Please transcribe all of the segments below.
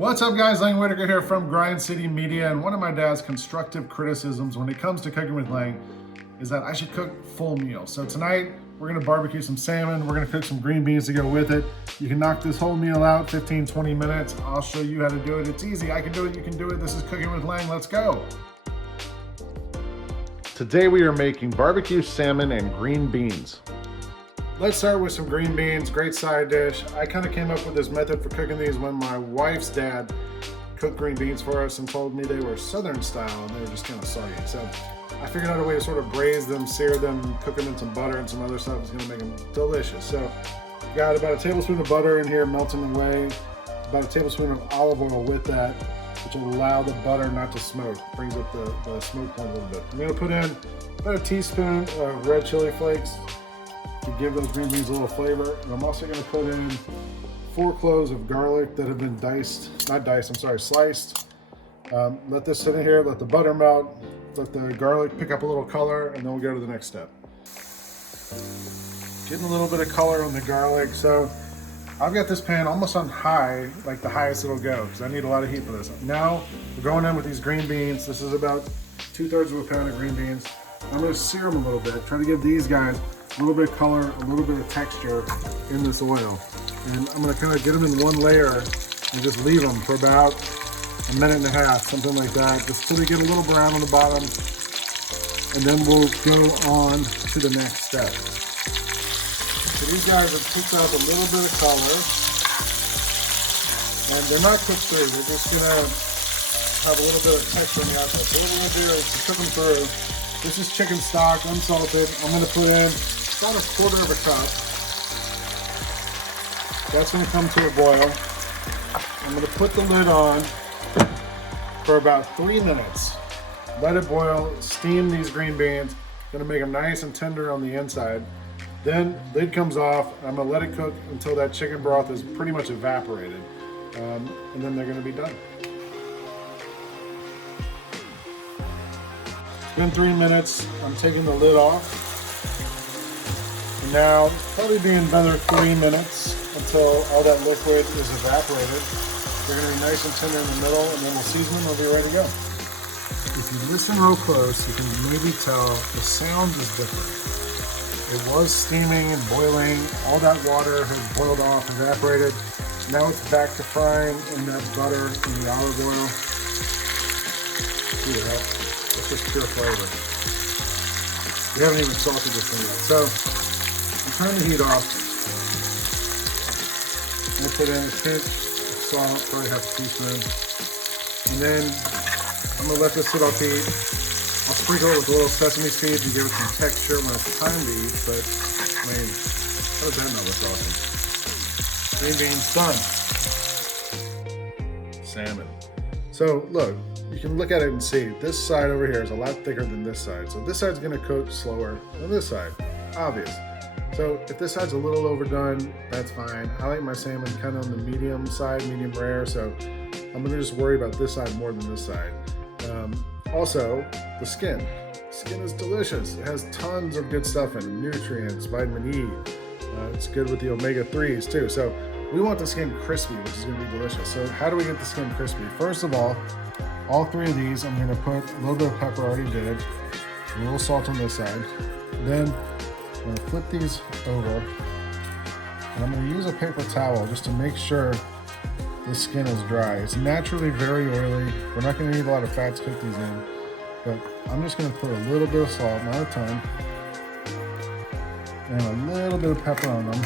What's up guys, Lang Whitaker here from Grind City Media, and one of my dad's constructive criticisms when it comes to cooking with Lang is that I should cook full meals. So tonight, we're gonna barbecue some salmon, we're gonna cook some green beans to go with it. You can knock this whole meal out, 15, 20 minutes. I'll show you how to do it. It's easy, I can do it, you can do it. This is Cooking with Lang, let's go. Today we are making barbecue salmon and green beans. Let's start with some green beans, great side dish. I kind of came up with this method for cooking these when my wife's dad cooked green beans for us and told me they were Southern style and they were just kind of soggy. So I figured out a way to sort of braise them, sear them, cook them in some butter and some other stuff. It's gonna make them delicious. So got about a tablespoon of butter in here melting away, about a tablespoon of olive oil with that, which will allow the butter not to smoke. Brings up the smoke point a little bit. I'm gonna put in about a teaspoon of red chili flakes to give those green beans a little flavor. And I'm also gonna put in 4 cloves of garlic that have been sliced. Let this sit in here, let the butter melt, let the garlic pick up a little color, and then we'll go to the next step. Getting a little bit of color on the garlic. So I've got this pan almost on high, like the highest it'll go, because I need a lot of heat for this. Now we're going in with these green beans. This is about 2/3 of a pound of green beans. I'm gonna sear them a little bit, try to give these guys a little bit of color, a little bit of texture in this oil. And I'm gonna kind of get them in one layer and just leave them for about a minute and a half, something like that, just till they get a little brown on the bottom. And then we'll go on to the next step. So these guys have picked up a little bit of color, and they're not cooked through, they're just gonna have a little bit of texture on the outside. So what we're gonna do is to cook them through. This is chicken stock, unsalted. I'm gonna put in about a quarter of a cup. That's gonna come to a boil. I'm gonna put the lid on for about 3 minutes. Let it boil, steam these green beans. Gonna make them nice and tender on the inside. Then lid comes off. I'm gonna let it cook until that chicken broth is pretty much evaporated. And then they're gonna be done. It's been 3 minutes. I'm taking the lid off. And now it's probably be another 3 minutes until all that liquid is evaporated. They're gonna be nice and tender in the middle, and then we'll season them and they'll be ready to go. If you listen real close, you can maybe tell the sound is different. It was steaming and boiling. All that water has boiled off, evaporated. Now it's back to frying in that butter and the olive oil. See that? That's just pure flavor. We haven't even salted this thing yet. So I'm turning the heat off. I'm gonna put in a pinch of salt, probably half a teaspoon. And then I'm gonna let this sit off heat. I'll sprinkle it with a little sesame seeds and give it some texture when it's time to eat, but I mean, how does that not look awesome? Green beans done. Salmon. So look, you can look at it and see this side over here is a lot thicker than this side. So this side's gonna cook slower than this side, obvious. So if this side's a little overdone, that's fine. I like my salmon kind of on the medium side, medium rare, so I'm gonna just worry about this side more than this side. Also, the skin. The skin is delicious. It has tons of good stuff in it, nutrients, vitamin E. It's good with the omega-3s too. So we want the skin crispy, which is gonna be delicious. So how do we get the skin crispy? First of all 3 of these, I'm gonna put a little bit of pepper, already did, a little salt on this side. Then I'm gonna flip these over, and I'm gonna use a paper towel just to make sure the skin is dry. It's naturally very oily. We're not gonna need a lot of fat to cook these in, but I'm just gonna put a little bit of salt, not a ton, and a little bit of pepper on them,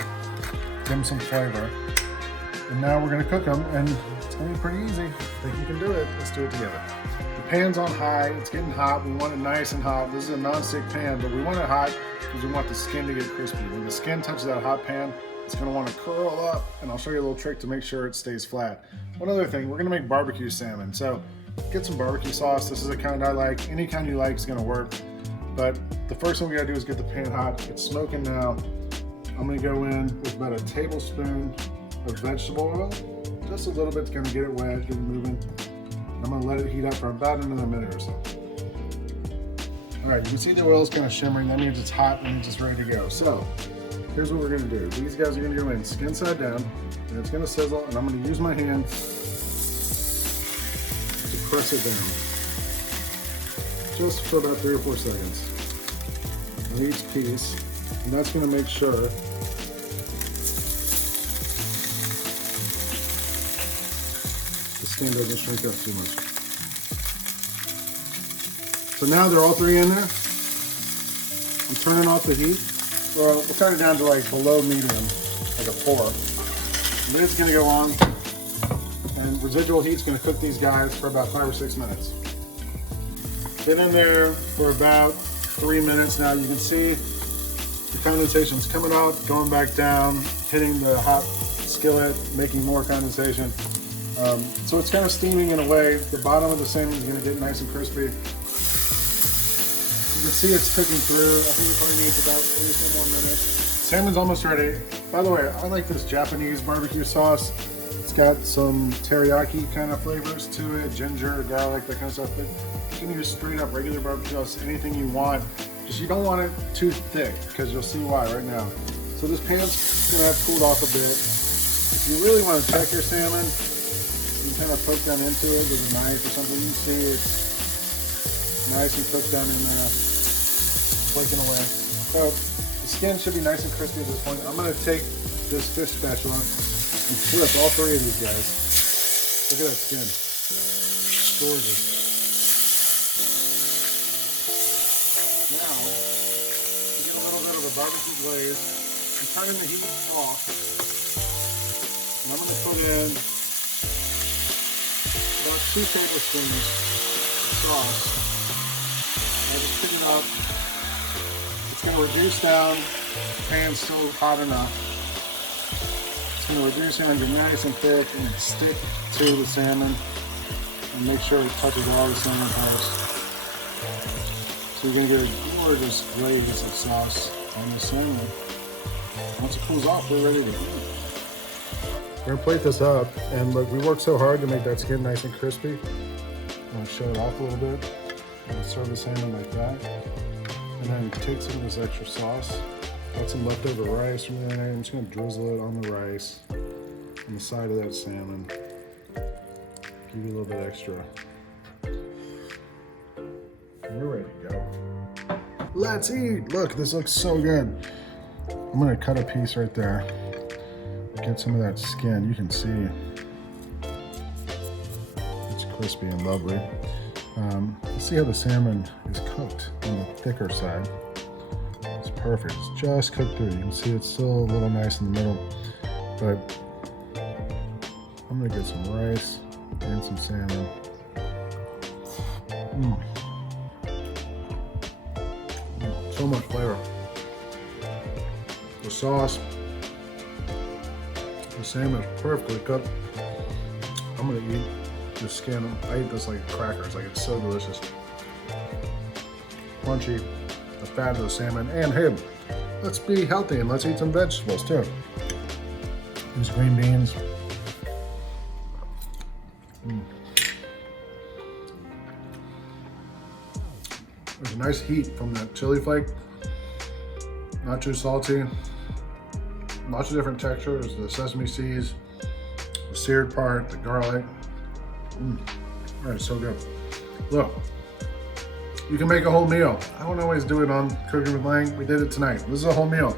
give them some flavor. And now we're gonna cook them, and it's gonna be pretty easy. I think you can do it. Let's do it together. The pan's on high, it's getting hot. We want it nice and hot. This is a non-stick pan, but we want it hot because we want the skin to get crispy. When the skin touches that hot pan, it's gonna wanna curl up, and I'll show you a little trick to make sure it stays flat. One other thing, we're gonna make barbecue salmon. So get some barbecue sauce. This is the kind I like. Any kind you like is gonna work. But the first thing we gotta do is get the pan hot. It's smoking now. I'm gonna go in with about a tablespoon of vegetable oil. Just a little bit to kind of get it wet, get it moving. I'm gonna let it heat up for about another minute or so. All right, you can see the oil is kind of shimmering. That means it's hot and it's ready to go. So here's what we're gonna do. These guys are gonna go in skin side down, and it's gonna sizzle, and I'm gonna use my hand press it down. Just for about 3 or 4 seconds on each piece. And that's going to make sure the skin doesn't shrink up too much. So now they're all 3 in there. I'm turning off the heat. Well, we'll cut it down to like below medium, like a 4. The lid's going to go on, and residual heat's going to cook these guys for about 5 or 6 minutes. Been in there for about 3 minutes now. You can see the condensation's coming up, going back down, hitting the hot skillet, making more condensation. So it's kind of steaming in a way. The bottom of the salmon is going to get nice and crispy. You can see it's cooking through. I think it probably needs about at least 1 more minute. Salmon's almost ready. By the way, I like this Japanese barbecue sauce. It's got some teriyaki kind of flavors to it, ginger, garlic, that kind of stuff. But you can use straight up regular barbecue sauce, anything you want. Just you don't want it too thick, because you'll see why right now. So this pan's gonna have cooled off a bit. If you really want to check your salmon, you kind of poke down into it with a knife or something. You can see it's nice and cooked down in there, flaking away. So the skin should be nice and crispy at this point. I'm gonna take this fish spatula and flip all 3 of these guys. Look at that skin. Gorgeous. Now, you get a little bit of a barbecue glaze. I'm turning the heat off. And I'm gonna put in about 2 tablespoons of sauce. I just pick it up. It's gonna reduce down. The pan's still hot enough. It's going to reduce down to nice and thick and stick to the salmon and make sure it touches all the salmon parts. So you're going to get a gorgeous glaze of sauce on the salmon. Once it cools off, we're ready to eat. We're going to plate this up, and look, we worked so hard to make that skin nice and crispy. I'm going to show it off a little bit. I'm going to serve the salmon like that. And then take some of this extra sauce. Got some leftover rice from there. I'm just gonna drizzle it on the rice, on the side of that salmon. Give you a little bit extra. And we're ready to go. Let's eat! Look, this looks so good. I'm gonna cut a piece right there. Get some of that skin. You can see it's crispy and lovely. Let's see how the salmon is cooked on the thicker side. It's perfect. It's just cooked through. You can see it's still a little nice in the middle, but I'm gonna get some rice and some salmon. So much flavor. The sauce, the salmon is perfectly cooked. I'm gonna eat the skin. I eat this like crackers. Like, it's so delicious. Crunchy. The fat of the salmon, and hey, let's be healthy and let's eat some vegetables too. These green beans. There's a nice heat from that chili flake. Not too salty. Lots of different textures. The sesame seeds, the seared part, the garlic. All right, so good. Look. You can make a whole meal. I don't always do it on Cooking with Lang. We did it tonight. This is a whole meal.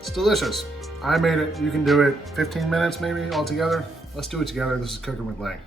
It's delicious. I made it. You can do it 15 minutes maybe all together. Let's do it together. This is Cooking with Lang.